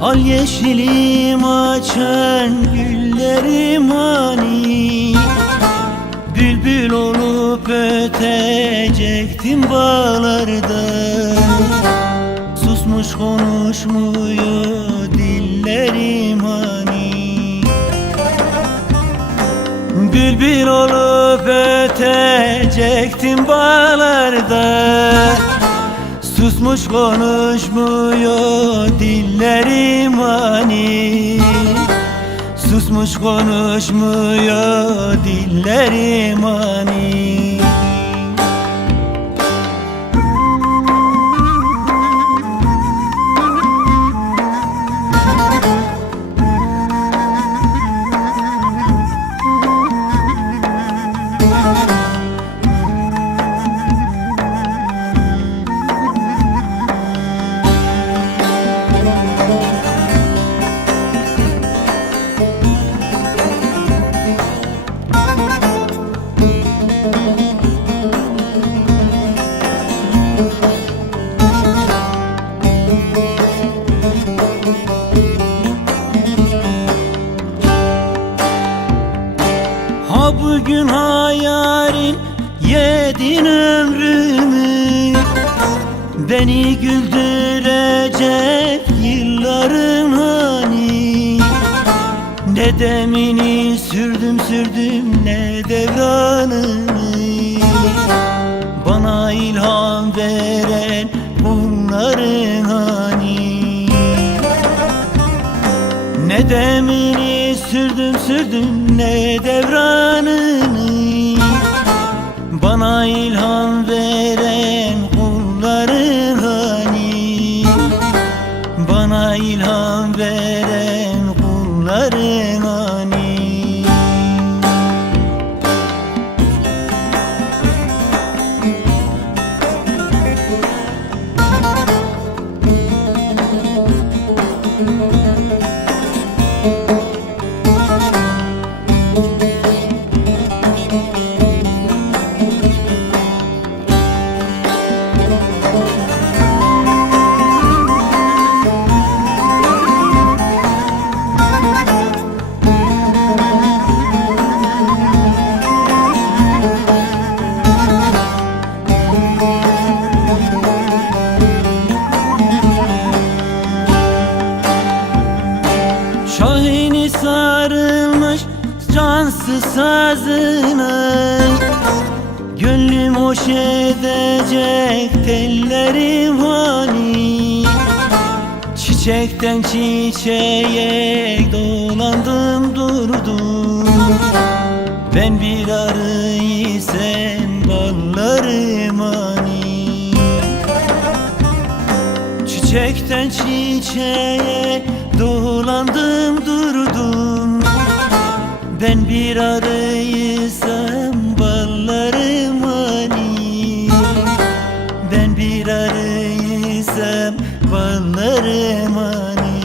Al yeşilim açan güllerim hani. Bülbül olup ötecektim bağlarda. Susmuş konuşmuyor dillerim hani. Bülbül olup ötecektim bağlarda Susmuş konuşmuyor dillerim hani. Susmuş konuşmuyor dillerim hani bugün hayalin yedin ömrümü. Beni güldürecek yılların hani. Ne demini sürdüm sürdüm ne devranını. Bana ilham veren bunların hani. Ne demini sürdüm ne devranını? Bana ilham Şahini sarılmış cansız sazına Gönlüm hoş edecek tellerim hani Çiçekten çiçeğe dolandım durdum. Ben bir arıysam ballarım hani Çiçekten çiçeğe dolandım durdum. Ben bir arıysam ballarım hani. Ben bir arıysam ballarım hani